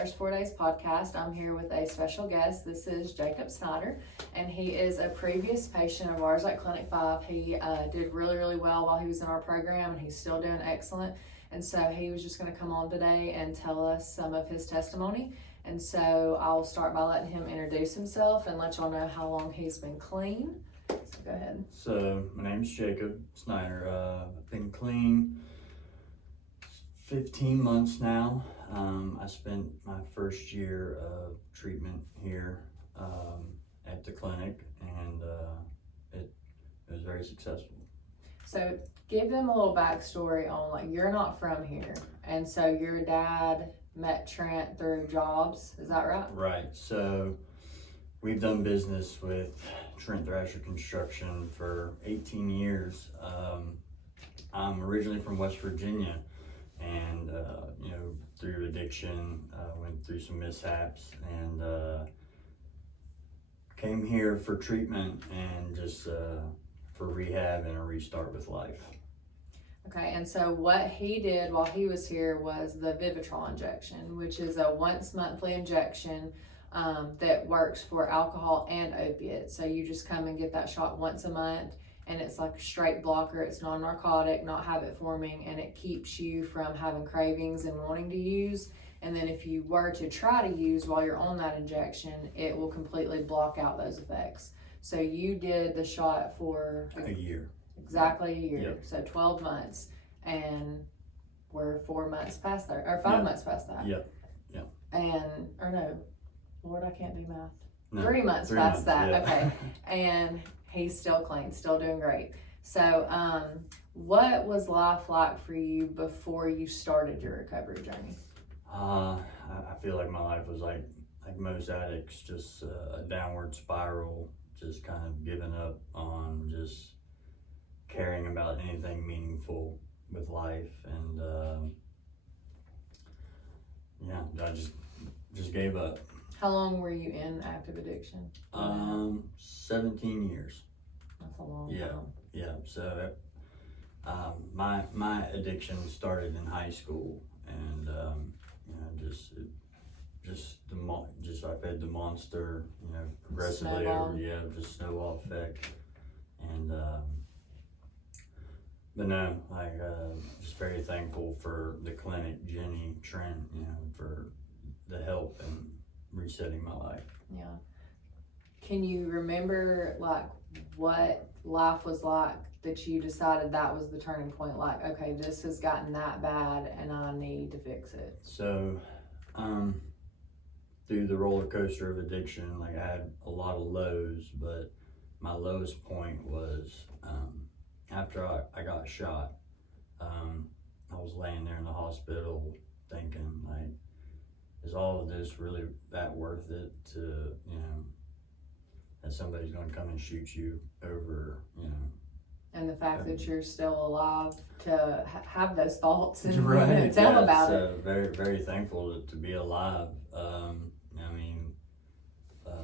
First 4 Days podcast. I'm here with a special guest. This is Jacob Snider, and he is a previous patient of ours at Clinic 5. He did really, really well while he was in our program, and he's still doing excellent. And so he was just going to come on today and tell us some of his testimony. And so I'll start by letting him introduce himself and let y'all know how long he's been clean. So go ahead. So my name's Jacob Snider. I've been clean 15 months now. I spent my first year of treatment here at the clinic, and it was very successful. So give them a little backstory on, like, you're not from here, and so your dad met Trent through jobs, is that right? Right. So we've done business with Trent Thrasher Construction for 18 years. I'm originally from West Virginia, and through addiction, went through some mishaps, and came here for treatment and just for rehab and a restart with life. Okay, and so what he did while he was here was the Vivitrol injection, which is a once monthly injection that works for alcohol and opiates. So you just come and get that shot once a month, and it's like a straight blocker. It's non-narcotic, not habit forming, and it keeps you from having cravings and wanting to use. And then if you were to try to use while you're on that injection, it will completely block out those effects. So you did the shot for A year. Exactly a year. Yep. So 12 months, and we're 4 months past that, or 5 Yep. months past that. Yep. And, or no, Lord, I can't do math. No, 3 months 3 past months, that, yeah. okay. And he's still clean, still doing great. So, what was life like for you before you started your recovery journey? I feel like my life was like most addicts, just a downward spiral, just kind of giving up on just caring about anything meaningful with life, and I just gave up. How long were you in active addiction? 17 years. That's a long Yeah. time. Yeah, so my addiction started in high school, and I fed the monster, progressively Snowball. over, just snowball effect, and but no, just very thankful for the clinic, Jenny, Trent, for the help and resetting my life. Yeah. Can you remember, like, what life was like that you decided that was the turning point? Like, okay, this has gotten that bad and I need to fix it. So, through the roller coaster of addiction, I had a lot of lows, but my lowest point was after I got shot. I was laying there in the hospital thinking, is all of this really that worth it to, that somebody's going to come and shoot you over, And the fact that you're still alive to have those thoughts and right, tell yeah, about so it. very, very thankful to be alive.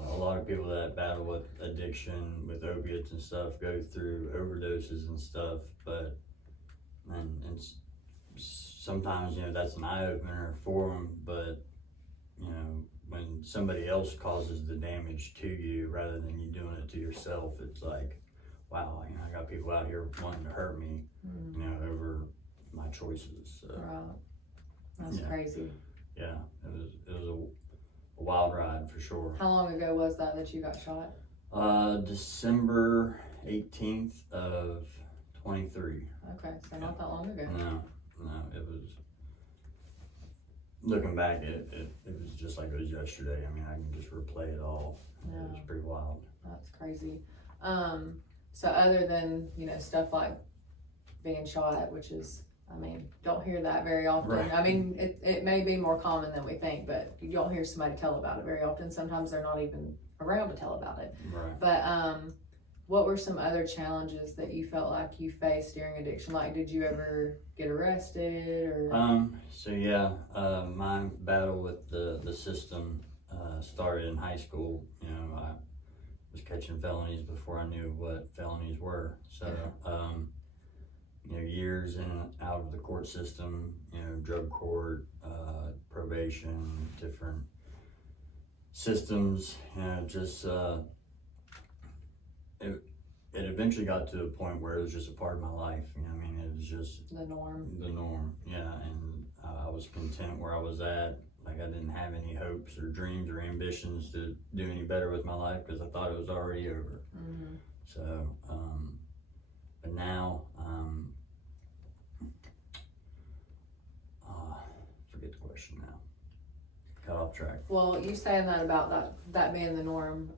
A lot of people that battle with addiction, with opiates and stuff, go through overdoses and stuff, and sometimes, that's an eye-opener for them, but, when somebody else causes the damage to you rather than you doing it to yourself, it's like, wow, I got people out here wanting to hurt me, over my choices. So, Right. That's yeah. crazy. Yeah, it was a wild ride for sure. How long ago was that you got shot? December 18th of 23. Okay, so not that long ago. No, it was, looking back, it was just like it was yesterday. I can just replay it all. Yeah. It was pretty wild. That's crazy. So other than, stuff like being shot, which is, don't hear that very often. Right. It may be more common than we think, but you don't hear somebody tell about it very often. Sometimes they're not even around to tell about it. Right. But what were some other challenges that you felt like you faced during addiction? Like, did you ever get arrested or? My battle with the system started in high school. I was catching felonies before I knew what felonies were. So, years in and out of the court system, drug court, probation, different systems, just it eventually got to a point where it was just a part of my life. I mean, it was just The norm. the norm. Yeah, and I was content where I was at. Like, I didn't have any hopes or dreams or ambitions to do any better with my life because I thought it was already over. Mm-hmm. So, but now, forget the question now. Got off track. Well, you saying that about that being the norm,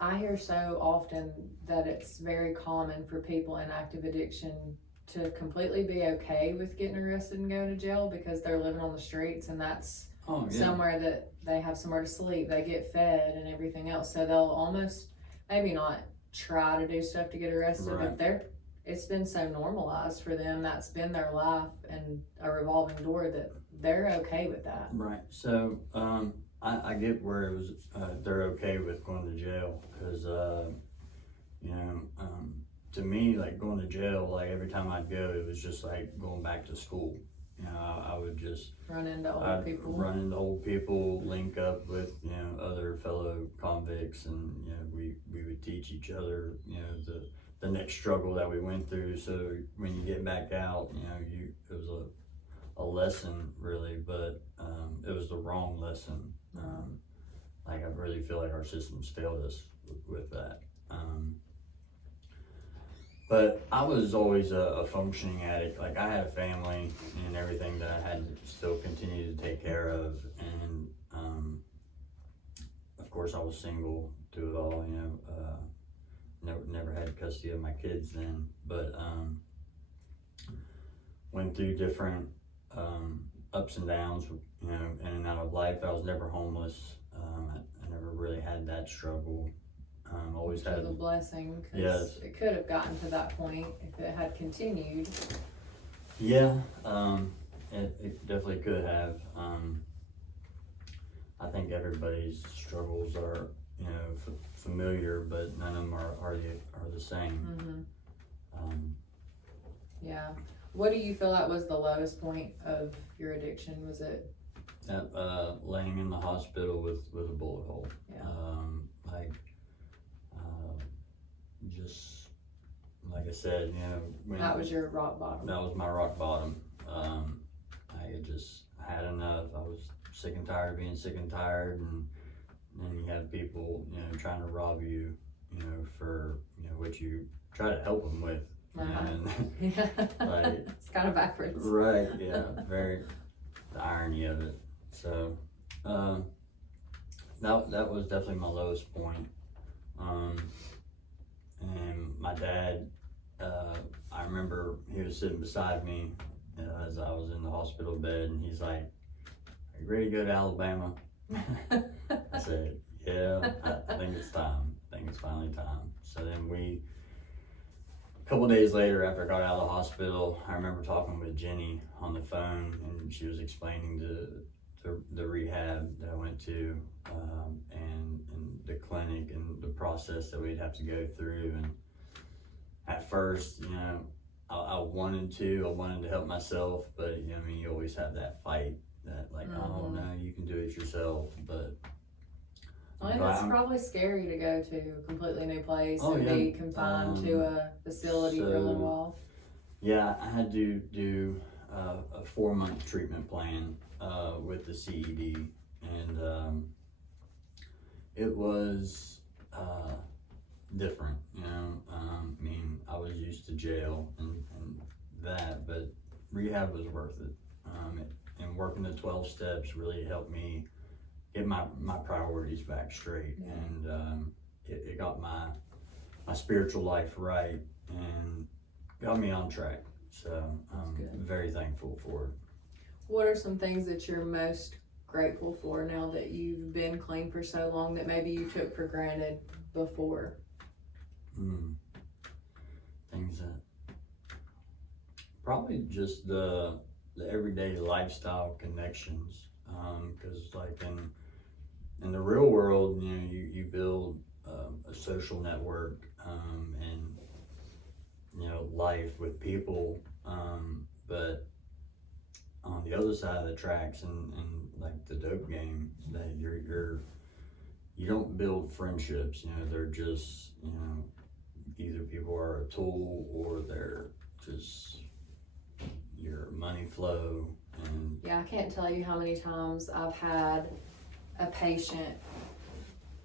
I hear so often that it's very common for people in active addiction to completely be okay with getting arrested and going to jail because they're living on the streets, and that's somewhere that they have somewhere to sleep, they get fed and everything else. So they'll almost maybe not try to do stuff to get arrested, Right. but it's been so normalized for them. That's been their life and a revolving door that they're okay with that. Right. So, I get where it was, they're okay with going to jail because, to me, like, going to jail, like, every time I'd go, it was just like going back to school. I would just run into old people, link up with, other fellow convicts, and, we would teach each other, the next struggle that we went through. So when you get back out, it was a lesson, really, but it was the wrong lesson. Like, I really feel like our systems failed us with that. But I was always a functioning addict. Like, I had a family and everything that I had to still continue to take care of, and of course I was single through it all. Never had custody of my kids then, but went through different ups and downs, in and out of life. I was never homeless. I never really had that struggle. Always had a blessing, because yes. It could have gotten to that point if it had continued. Yeah, it definitely could have. I think everybody's struggles are, familiar, but none of them are the same. Mm-hmm. Yeah. What do you feel like was the lowest point of your addiction? Was it laying in the hospital with a bullet hole? Yeah. Just like I said, when that was your rock bottom. That was my rock bottom. I had just had enough. I was sick and tired of being sick and tired, and then you have people, trying to rob you, for what you try to help them with. Yeah. Like, it's kind of backwards. Right. Yeah. Very. The irony of it. So, that was definitely my lowest point. And my dad, I remember he was sitting beside me as I was in the hospital bed, and he's like, "Are you ready to go to Alabama?" I said, "Yeah, I think it's time. I think it's finally time." So then a couple days later, after I got out of the hospital, I remember talking with Jenny on the phone, and she was explaining the rehab that I went to, and the clinic and the process that we'd have to go through. And at first, I wanted to help myself, but you always have that fight that, like, oh no, you can do it yourself. But it's probably scary to go to a completely new place and be confined to a facility for a little while. Yeah, I had to do a 4-month treatment plan with the CED, and it was different. I was used to jail and that, but rehab was worth it. And working the 12 steps really helped me get my priorities back straight. Yeah. And it got my spiritual life right and got me on track. So I'm very thankful for it. What are some things that you're most grateful for now that you've been clean for so long that maybe you took for granted before? Things that probably just the everyday lifestyle connections, because like in the real world, you build a social network, and life with people, but on the other side of the tracks and like the dope game, that you don't build friendships, you know, they're just, you know, either people are a tool or they're just your money flow. And Yeah, I can't tell you how many times I've had a patient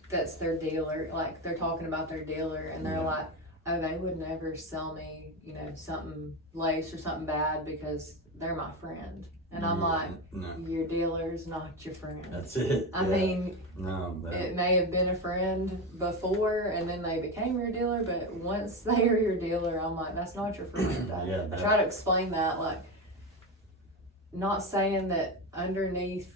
that's their dealer, like they're talking about their dealer and they're Yeah. like, oh, they would never sell me, you know, something lace or something bad because they're my friend. And I'm like, no, your dealer's not your friend. that's it. I Yeah. mean, No, it may have been a friend before and then they became your dealer, but once they are your dealer, I'm like, that's not your friend. Yeah, I try to explain that, like, not saying that underneath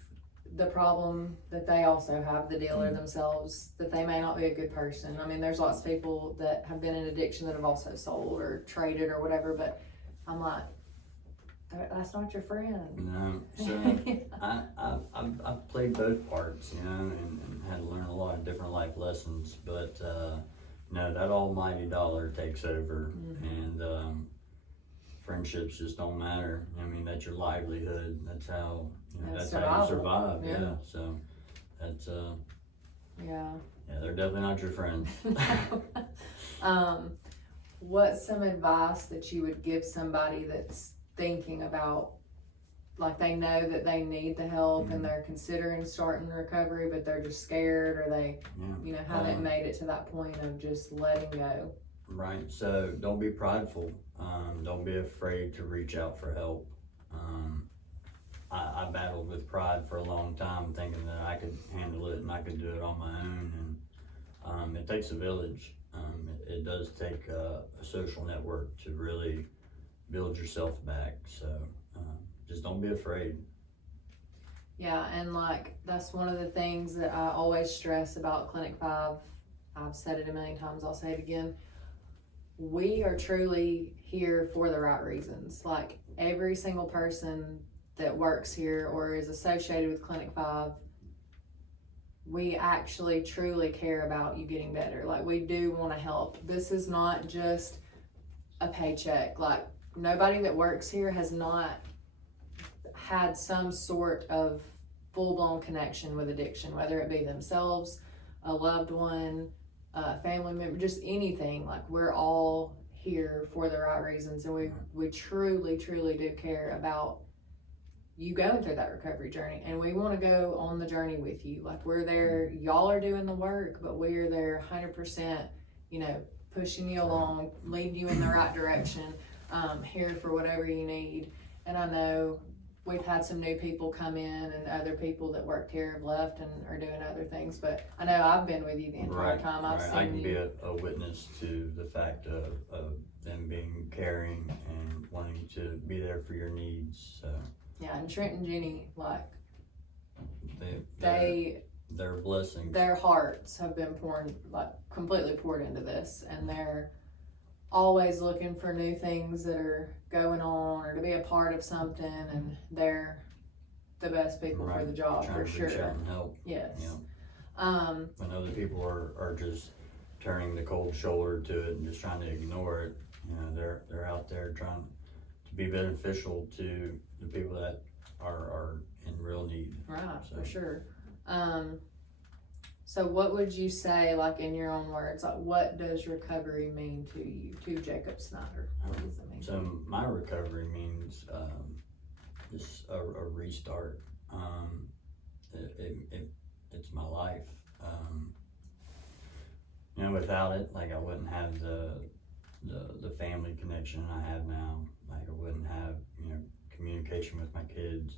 the problem that they also have, the dealer themselves, that they may not be a good person. I mean, there's lots of people that have been in addiction that have also sold or traded or whatever, but I'm like, that's not your friend. no. So I've played both parts, you know, and had to learn a lot of different life lessons. But no, that almighty dollar takes over, and friendships just don't matter. I mean, that's your livelihood. That's how, you know, that's how you survive. Yeah. Yeah. So that's Yeah. yeah, they're definitely not your friends. What's some advice that you would give somebody that's thinking about, like, they know that they need the help and they're considering starting recovery, but they're just scared, or they, Yeah. you know, haven't made it to that point of just letting go? Right. So don't be prideful. Don't be afraid to reach out for help. I battled with pride for a long time, thinking that I could handle it and I could do it on my own. And it takes a village. It does take a social network to really build yourself back. So just don't be afraid. Yeah, and like, that's one of the things that I always stress about Clinic 5. I've said it a million times, I'll say it again. We are truly here for the right reasons. Like, every single person that works here or is associated with Clinic 5, we actually truly care about you getting better. Like, we do want to help. This is not just a paycheck. Like, nobody that works here has not had some sort of full-blown connection with addiction, whether it be themselves, a loved one, a family member, just anything. Like, we're all here for the right reasons, and we truly do care about you going through that recovery journey, and we want to go on the journey with you. Like, we're there, y'all are doing the work, but we're there 100%, you know, pushing you along, leading you in the right direction, here for whatever you need. And I know we've had some new people come in, and other people that worked here have left and are doing other things, but I know I've been with you the entire time. I've seen I can you. be a witness to the fact of them being caring and wanting to be there for your needs. So Yeah, and Trent and Jenny, like, they're blessings. their hearts have been completely poured into this, and they're always looking for new things that are going on or to be a part of something, and they're the best people for the job, Trying for to reach sure. out and help. Yes. Yeah. When other people are just turning the cold shoulder to it and just trying to ignore it, you know, they're out there trying to be beneficial to the people that are in real need. Right, So. for sure. So what would you say, like, in your own words, like, what does recovery mean to you, to Jacob Snider? What does it mean? So my recovery means just a restart. It's my life. You know, without it, like, I wouldn't have the family connection I have now. Like, I wouldn't have, you know, communication with my kids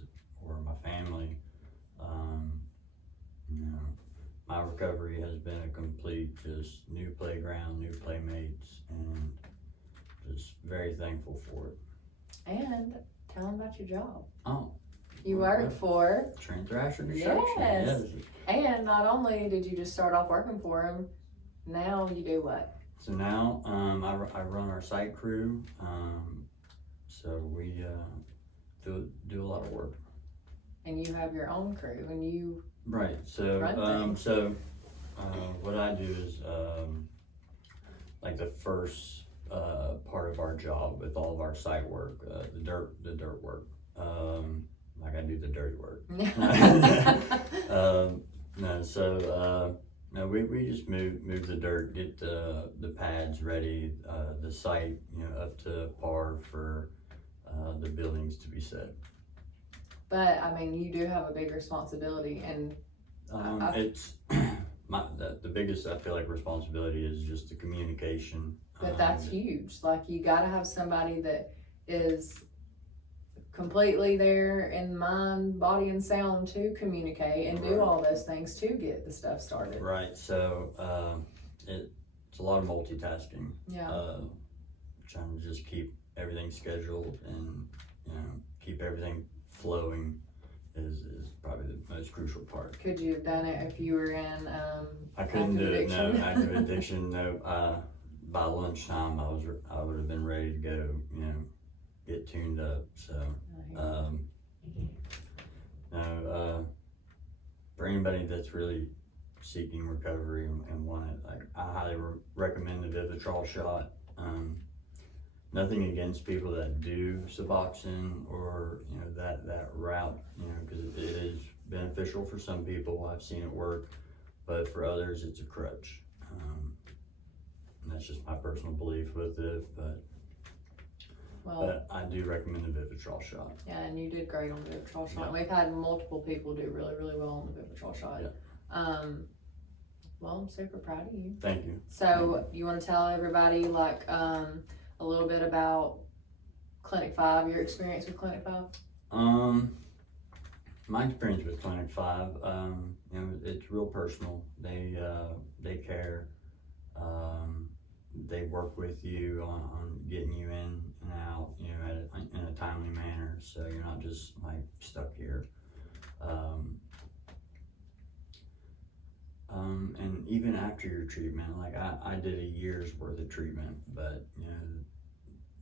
or my family. You know, my recovery has been a complete just new playground, new playmates, and just very thankful for it. And tell them about your job. Oh, You work for Trent Thrasher Construction. Yes. And not only did you just start off working for him, now you do what? So now I run our site crew. So we do a lot of work. And you have your own crew, and you Right. So run things. what I do is like the first part of our job with all of our site work, the dirt work. like I do the dirty work. No, we just move the dirt, get the pads ready, the site, up to par for the buildings to be set. But I mean, you do have a big responsibility, and it's the biggest, I feel like, responsibility is just the communication. but that's huge. Like, you got to have somebody that is completely there in mind, body, and sound to communicate and do all those things to get the stuff started. Right. So it's a lot of multitasking. Yeah. Trying to just keep everything scheduled and keep everything flowing is probably the most crucial part. Could you have done it if you were in I couldn't do it. No, addiction? active addiction. No. By lunchtime, I would have been ready to go. Get tuned up. So for anybody that's really seeking recovery and want it, like, I highly recommend the Vivitrol shot. Nothing against people that do Suboxone or that route, because it is beneficial for some people. I've seen it work, but for others it's a crutch. And that's just my personal belief with it, but I do recommend the Vivitrol shot. Yeah, and you did great on the Vivitrol shot. Yeah. We've had multiple people do really, really well on the Vivitrol shot. Yeah. Well, I'm super proud of you. Thank you. So you want to tell everybody a little bit about Clinic 5, your experience with Clinic 5? My experience with Clinic 5, it's real personal. They care. They work with you on getting you in and out, in a timely manner, so you're not just like stuck here. And even after your treatment, like I did a year's worth of treatment, but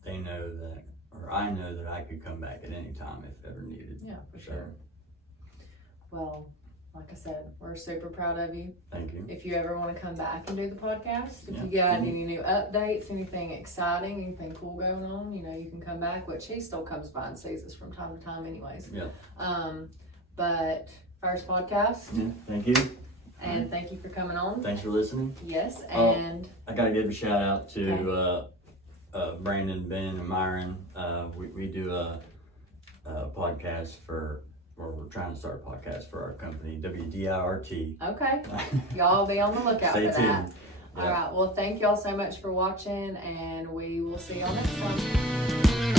they know that, or I know that I could come back at any time if ever needed. Yeah, for sure. Well, like I said, we're super proud of you. Thank you. If you ever want to come back and do the podcast, if Yeah. you got any new updates, anything exciting, anything cool going on, you can come back, which he still comes by and sees us from time to time anyways. Yeah. But first podcast, Yeah, thank you. and thank you for coming on. Thanks for listening. Yes, Oh. and I gotta give a shout out to Brandon, Ben, and Myron. We do a podcast we're trying to start a podcast for our company, WDIRT. okay, y'all be on the lookout Stay for tuned. that. Yeah. All right, well, thank y'all so much for watching, and we will see y'all next time.